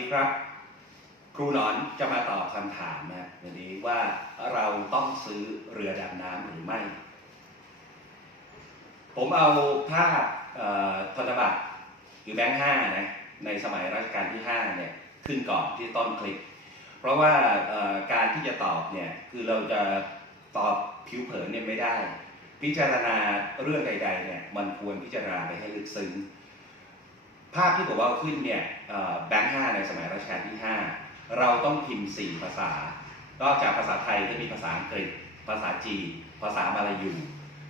ีครับ ครูหนอนจะมาตอบคำถามนะวันนี้ว่าเราต้องซื้อเรือดำน้ำหรือไม่ ผมเอาภาพธนบัตรหรือแบงค์ห้านะในสมัยรัชกาลที่5เนี่ยขึ้นก่อนที่ต้นคลิป เพราะว่าการที่จะตอบเนี่ยคือเราจะตอบผิวเผินเนี่ยไม่ได้ พิจารณาเรื่องใดๆเนี่ยมันควรพิจารณาไปให้ลึกซึ้ง ภาพที่ผมเอาขึ้นเนี่ยแบงค์ห้าในสมัยรัชกาลที่ 5 เราต้องพิมพ์ 4 ภาษา นอกจากภาษาไทยก็มีภาษาอังกฤษ ภาษาจีน ภาษามาลายู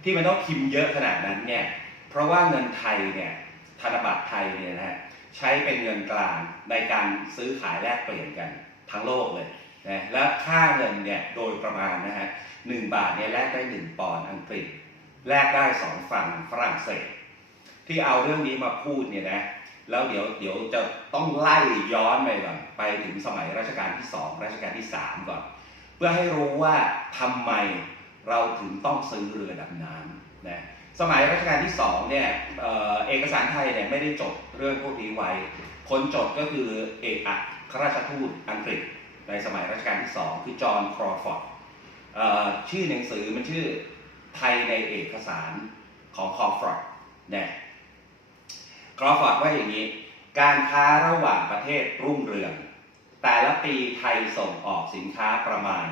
ที่มันต้องพิมพ์เยอะขนาดนั้นเนี่ย เพราะว่าเงินไทยเนี่ยธนบัตรไทยเนี่ยนะฮะใช้เป็นเงินกลางในการซื้อขายแลกเปลี่ยนกันทั้งโลกเลยนะและค่าเงินเนี่ยโดยประมาณนะฮะหนึ่งบาทเนี่ยแลกได้หนึ่งปอนด์อังกฤษ แลกได้สองฝั่งฝรั่งเศส ที่เอาเรื่องนี้มาพูดเนี่ยนะ แล้วเดี๋ยวเดี๋ยวจะต้องไล่ย้อนไปก่อนไปถึงสมัยรัชกาลที่สองรัชกาลที่สามก่อน เพื่อให้รู้ว่าทำไมเราถึงต้องซื้อเรือดำน้ำนะสมัยรัชกาลที่สองเนี่ยเออเอกสารไทยเนี่ยไม่ได้จดเรื่องพวกนี้ไว้ คนจดก็คือเอกอัครราชทูตอังกฤษ ในสมัยรัชกาลที่สองคือจอห์นครอฟอร์ดชื่อหนังสือมันชื่อไทยในเอกสารของครอฟอร์ดเนี่ย ครอฟอร์ดว่าอย่างนี้ การค้าระหว่างประเทศรุ่งเรือง แต่ละปีไทยส่งออกสินค้าประมาณ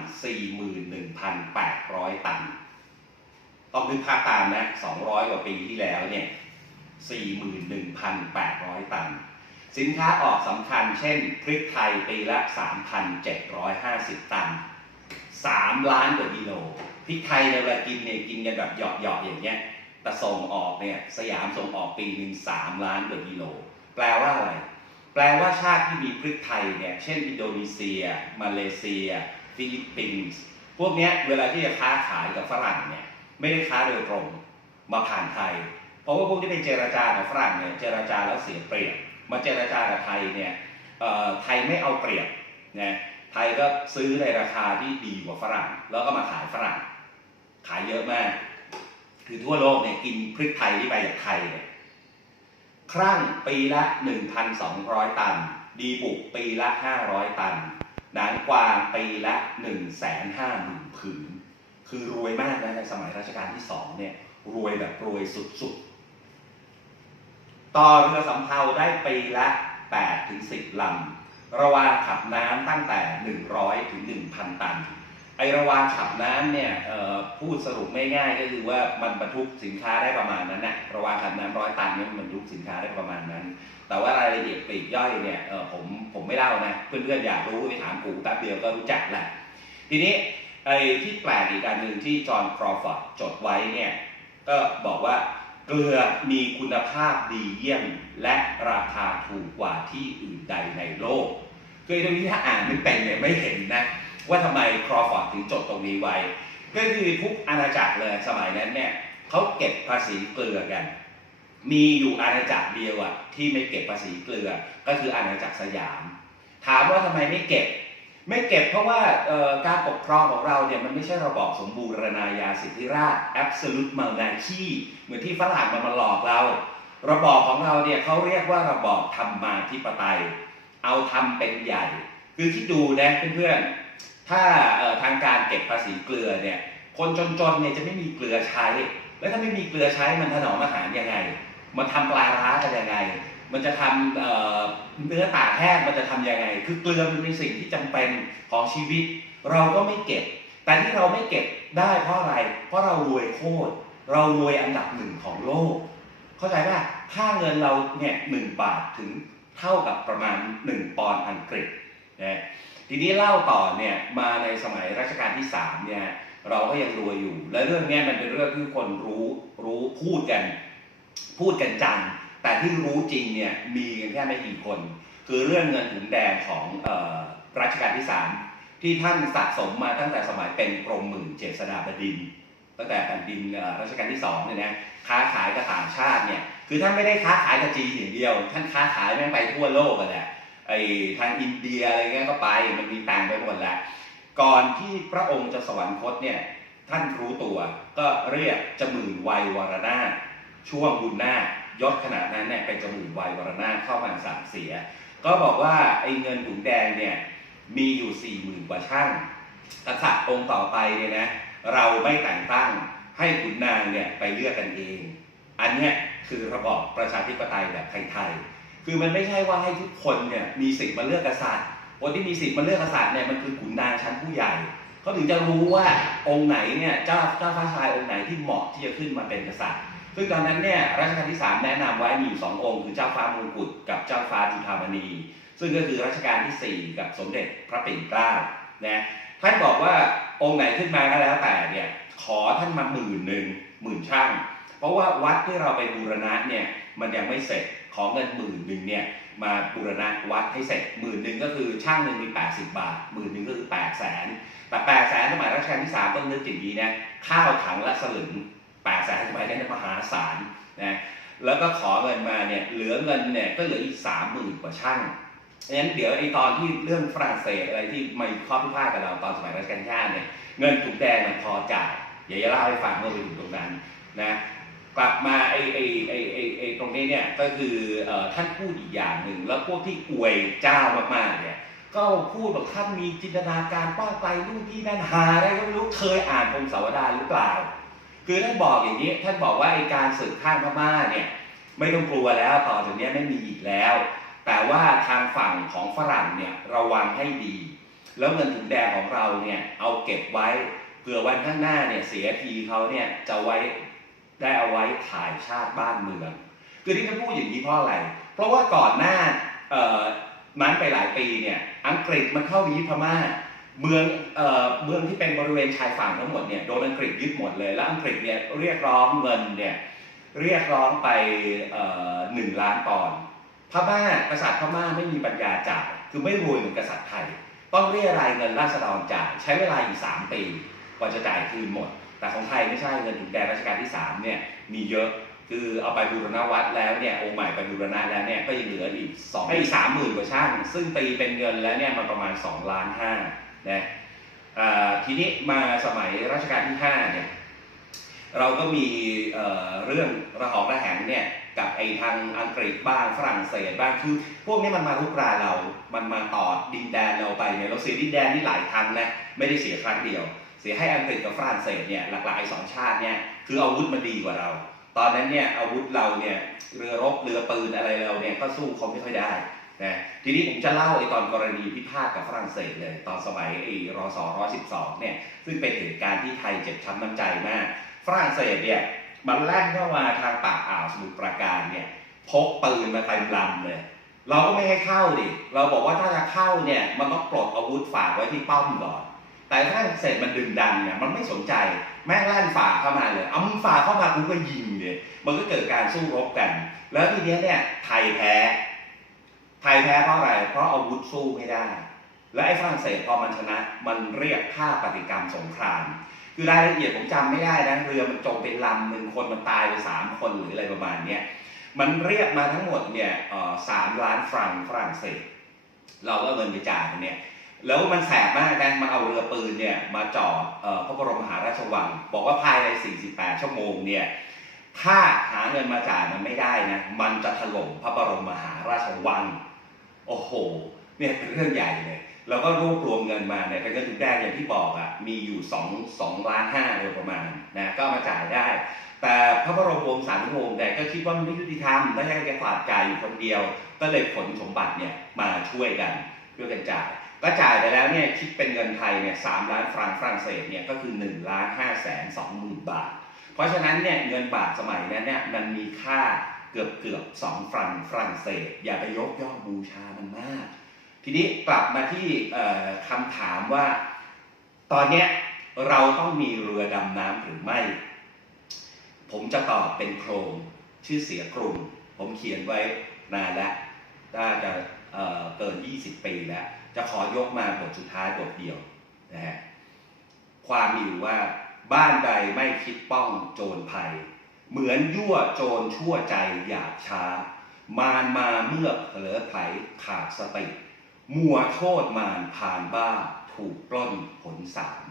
41,800 ตัน ต้องนึกภาพตามนะ 200 กว่าปีที่แล้วเนี่ย 41,800 ตัน สินค้าออกสำคัญเช่น พริกไทยปีละ 3,750 ตัน 3 ล้านกว่ากิโลพริกไทยในยเวลากินเนี่ยกินกันแบบหยอกๆอย่างเงี้ย แต่ส่งออกเนี่ยสยามส่งออกปีหนึ่ง3ล้านกว่ากิโล แปลว่าอะไร แปลว่าชาติที่มีพริกไทยเนี่ยเช่นอินโดนีเซีย มาเลเซีย ฟิลิปปินส์พวกเนี้ยเวลาที่จะค้าขายกับฝรั่งเนี่ยไม่ได้ค้าโดยตรงมาผ่านไทย เพราะว่าพวกที่ไปเจรจากับฝรั่งเนี่ยเจรจาแล้วเสียเปรียบมาเจรจากับไทยเนี่ยไทยไม่เอาเปรียบนะไทยก็ซื้อในราคาที่ดีกว่าฝรั่ง แล้วก็มาขายฝรั่ง ขายเยอะมาก คือทั่วโลกเนี่ยกินพริกไทยที่ไปจากไทยเนี่ยครั่งปีละ 1,200 ตัน ดีบุกปีละ 500 ตัน หนังกวางปีละ 150,000ผืน คือรวยมากนะในสมัยรัชกาลที่สองเนี่ยรวยแบบรวยสุดๆ ต่อเรือสำเภาได้ปีละ8ถึง10 ลำ ระวางขับน้ำตั้งแต่ 100ถึง1,000 ตัน ไอระวางขับน้ำเนี่ยพูดสรุปไม่ง่ายก็คือว่ามันบรรทุกสินค้าได้ประมาณนั้นนะระวางขับน้ำร้อยตันเนี่ยมันบรรทุกสินค้าได้ประมาณนั้น แต่ว่ารายละเอียดปลีกย่อยเนี่ยผมผมไม่เล่านะเพื่อนๆอยากรู้ไปถามกูแป๊บเดียวก็รู้จักแหละทีนี้ไอ้ที่แปลกอีกอันหนึ่งที่จอห์นครอฟอร์ดจดไว้เนี่ยก็บอกว่าเกลือมีคุณภาพดีเยี่ยมและราคาถูกกว่าที่อื่นใดในโลกคือไอตรงนี้ถ้าอ่านไม่เป็นเนี่ยไม่เห็นนะ ว่าทำไมครอฟอร์ดถึงจดตรงนี้ไว้ ก็คือทุกอาณาจักรเลยสมัยนั้นเนี่ยเขาเก็บภาษีเกลือกัน มีอยู่อาณาจักรเดียวอะที่ไม่เก็บภาษีเกลือ ก็คืออาณาจักรสยาม ถามว่าทำไมไม่เก็บ ไม่เก็บเพราะว่าการปกครองของเราเนี่ยมันไม่ใช่ระบอบสมบูรณาญาสิทธิราช absolute monarchy เหมือนที่ฝรั่งมันมาหลอกเรา ระบอบของเราเนี่ยเขาเรียกว่าระบอบธรรมาธิปไตย เอาทำเป็นใหญ่ คือคิดดูนะเพื่อนๆ ถ้าทางการเก็บภาษีเกลือเนี่ยคนจนๆเนี่ยจะไม่มีเกลือใช้ แล้วถ้าไม่มีเกลือใช้มันถนอมอาหารยังไง มันทำปลาร้ากันยังไง มันจะทำเเนื้อตากแห้งมันจะทำยังไง คือเกลือมันเป็นสิ่งที่จำเป็นของชีวิต เราก็ไม่เก็บ แต่ที่เราไม่เก็บได้เพราะอะไร เพราะเรารวยโคตร เรารวยอันดับหนึ่งของโลก เข้าใจป่ะค่าเงินเราเนี่ยหนึ่งบาทถึงเท่ากับประมาณหนึ่งปอนด์อังกฤษ นะทีนี้เล่าต่อเนี่ยมาในสมัยรัชกาลที่3เนี่ยเราก็ยังรวยอยู่ และเรื่องนี้มันเป็นเรื่องที่คนรู้รู้พูดกัน พูดกันจังแต่ที่รู้จริงเนี่ยมีกันแค่ไม่กี่คน คือเรื่องเงินถุงแดงของออรัชกาลที่ 3 ที่ท่านสะสมมาตั้งแต่สมัยเป็นกรมหมื่นเจษฎาบดิน ตั้งแต่แผ่นดินรัชกาลที่2เนี่ยนะค้าขายกับต่างชาติเนี่ยคือท่านไม่ได้ค้าขายกับจีนอย่างเดียว ท่านค้าขายแม่งไปทั่วโลกกันแหละ ไอ้ทางอินเดียอะไรเงี้ยก็ไปมันมีตังไปหมดแหละก่อนที่พระองค์จะสวรรคตเนี่ยท่านรู้ตัวก็เรียกจมื่นวัยวรนาช่วงบุญนาคยศขนาดนั้นเนี่ยเป็นจมื่นวัยวรนาเข้ามาสั่งเสีย ก็บอกว่าไอ้เงินถุงแดงเนี่ยมีอยู่4ี่หมื่นกว่าช่างกษัตริย์องค์ต่อไปเนี่ยนะเราไม่แต่งตั้งให้ขุนนางเนี่ยไปเลือกกันเอง อันเนี้ยคือระบอบประชาธิปไตยแบบไทยๆ คือมันไม่ใช่ว่าให้ทุกคนเนี่ยมีสิทธิ์มาเลือกกษัตริย์ คนที่มีสิทธิ์มาเลือกกษัตริย์เนี่ยมันคือขุนนางชั้นผู้ใหญ่เขาถึงจะรู้ว่าองค์ไหนเนี่ยเจ้าเจ้าฟ้าชายองค์ไหนที่เหมาะที่จะขึ้นมาเป็นกษัตริย์ ซึ่งตอนนั้นเนี่ยรัชกาลที่ 3 แนะนำไว้มีอยู่สององค์คือเจ้าฟ้ามงกุฎกับเจ้าฟ้าจุฑามณี ซึ่งก็คือรัชกาลที่ 4 กับสมเด็จพระปิ่นเกล้านะท่านบอกว่าองค์ไหนขึ้นมาก็แล้วแต่เนี่ยขอท่านมาหมื่นหนึ่งหมื่นช่างเพราะว่าวัดที่เราไปบูรณะเนี่ยมันยังไม่เสร็จ ขอเงินหมื่นหนึ่งเนี่ยมาบูรณะวัดให้เสร็จหมื่นหนึ่งก็คือช่างหนึ่งมี 80 บาทหมื่นหนึ่งก็คือ8 0 0แสนแต่8 0 0แสนสมัยรัชกาลที่ 3 ต้องนึกอย่างนี้นะข้าวถังละสลึง8 0 0แสนสมัยนั้นมหาศาลนะแล้วก็ขอเงินมาเนี่ยเหลือเงินเนี่ยก็เหลืออีก 30,000 กว่าช่างงั้นเดี๋ยวไอ้ตอนที่เรื่องฝรั่งเศสอะไรที่มาข้อพิพาทกับเราตอนสมัยรัชกาลที่5เนี่ยเงินถุงแดงมันพอจ่ายเดี๋ยวจะเล่าให้ฟังเมื่อไปถึงตรงนั้นนะ กลับมาไอ้ไอ้ไอ้ไอ้ไอตรงนี้เนี่ยก็คือท่านพูดอีกอย่างหนึ่ง แล้วพวกที่อวยเจ้ามากๆเนี่ยก็พูดบอกท่านมีจินตนาการกว้างไกลนู่นนี่นั่นหาอะไรก็ไม่รู้เคยอ่านพงศาวดารหรือเปล่า คือท่านบอกอย่างนี้ท่านบอกว่าไอ้การศึกข้างพม่าเนี่ยไม่ต้องกลัวแล้วต่อจากนี้ไม่มีอีกแล้ว แต่ว่าทางฝั่งของฝรั่งเนี่ยระวังให้ดี แล้วเงินถุงแดงของเราเนี่ยเอาเก็บไว้เผื่อวันข้างหน้าเนี่ยเสียทีเขาเนี่ยจะไว้ ได้เอาไว้ถ่ายชาติบ้านเมือง คือที่ท่านพูดอย่างนี้เพราะอะไร เพราะว่าก่อนหน้านั้นไปหลายปีเนี่ยอังกฤษมันเข้าไปยึดพม่าเมืองเมืองที่เป็นบริเวณชายฝั่งทั้งหมดเนี่ยโดนอังกฤษยึดหมดเลย แล้วอังกฤษเนี่ยเรียกร้องเงินเนี่ยเรียกร้องไปหนึ่งล้านปอนด์พม่ากษัตริย์พม่าไม่มีปัญญาจ่าย คือไม่รวยเหมือนกษัตริย์ไทย ต้องเรียรายเงินราษฎรจ่ายใช้เวลาอีก3ปีกว่าจะจ่ายคืนหมด แต่ของไทยไม่ใช่เงินถุงแดงรัชกาลที่3เนี่ยมีเยอะคือเอาไปบูรณวัดแล้วเนี่ยองค์ใหม่ไปบูรณะแล้วเนี่ยก็ยังเหลืออีกสองอีกสามหมื่นกว่าช่าง ซึ่งตีเป็นเงินแล้วเนี่ยมันประมาณ2ล้านห้านะอ่าทีนี้มาสมัยรัชกาลที่5เนี่ยเราก็มีเอ่อเรื่องระหองระแหงเนี่ยกับไอ้ทางอังกฤษบ้างฝรั่งเศสบ้างคือพวกนี้มันมาลุกรานเรา มันมาต่อดินแดนเราไปเนี่ยเราเสียดินแดนนี่หลายครั้งนะไม่ได้เสียครั้งเดียว เสียให้อังกฤษกับฝรั่งเศสเนี่ยหลักๆไอ้สองชาติเนี่ยคืออาวุธมันดีกว่าเรา ตอนนั้นเนี่ยอาวุธเราเนี่ยเรือรบเรือปืนอะไรเราเนี่ยก็สู้เขาไม่ค่อยได้นะทีนี้ผมจะเล่าไอ้ตอนกรณีพิพาทกับฝรั่งเศสเลย ตอนสมัยไอ้รอสอร้อยสิบสองเนี่ยซึ่งเป็นเหตุการณ์ที่ไทยเจ็บช้ำน้ำใจมาก ฝรั่งเศสเนี่ยมันแล่นเข้ามาทางปากอ่าวสมุทรปราการเนี่ยพกปืนมาเต็มลำเลยเราก็ไม่ให้เข้าดิ เราบอกว่าถ้าจะเข้าเนี่ยมันต้องปลดอาวุธฝากไว้ที่ป้อมก่อน แต่ถ้าเสร็จมันดึงดันเนี่ยมันไม่สนใจแม่งลั่นฝ่าเข้ามาเลยเอามึงฝ่าเข้ามากูก็ยิงเลยมันก็เกิดการสู้รบกัน แล้วทีเนี้ยเนี่ยไทยแพ้ ไทยแพ้เพราะอะไร เพราะอาวุธสู้ไม่ได้ และไอ้ฝรั่งเศสพอมันชนะ มันเรียกค่าปฏิกรรมสงคราม คือรายละเอียดผมจำไม่ได้นะเรือมันจมเป็นลำหนึ่งคนมันตายไปสามคนหรืออะไรประมาณเนี้ยมันเรียกมาทั้งหมดเนี่ยสามล้านฟรังฝรั่งเศส เราก็เงินไปจ่ายเนี่ย แล้วมันแสบมากนะมันเอาเรือปืนเนี่ยมาจอดเอ่อพระบรมมหาราชวัง บอกว่าภายใน 48 ชั่วโมงเนี่ยถ้าหาเงินมาจ่ายมันไม่ได้นะมันจะถล่มพระบรมมหาราชวัง โอ้โหเนี่ยเป็นเรื่องใหญ่เลยเราก็รวบรวมเงินมาเนี่ยเป็นเงินถุงแดงอย่างที่บอกอะ่ะมีอยู่2 2ล้านห้าโดยประมาณนะก็มาจ่ายได้ แต่พระบรมวงศานุวงศ์เนี่ยก็คิดว่ามันไม่ยุติธรรมไม่ให้แกฝากจ่ายอยู่คนเดียว ก็เลยขนสมบัติเนี่ยมาช่วยกัน ช่วยกันจ่าย ก็จ่ายไปแล้วเนี่ยคิดเป็นเงินไทยเนี่ยสามล้านฟรังฝรั่งเศสเนี่ยก็คือ1ล้านห้าแสนสองหมื่นบาท เพราะฉะนั้นเนี่ยเงินบาทสมัยนั้นเนี่ยมันมีค่าเกือบเกือบสองฟรังฝรั่งเศส อย่าไปยกย่องบูชามันมาก ทีนี้กลับมาที่เอ่อคำถามว่า ตอนเนี้ยเราต้องมีเรือดำน้ำหรือไม่ ผมจะตอบเป็นโครงชื่อเสียกรุงผมเขียนไว้นานแล้วน่าจะ เกิน 20 ปีแล้ว จะขอยกมาบทสุดท้ายบทเดียวนะฮะความมีอยู่ว่าบ้านใดไม่คิดป้องโจรภัย เหมือนยั่วโจรชั่วใจหยาบช้า มารมาเมื่อเผลอไผลขาดสติมัวโทษมารผ่านบ้าถูกปล้นผลสาม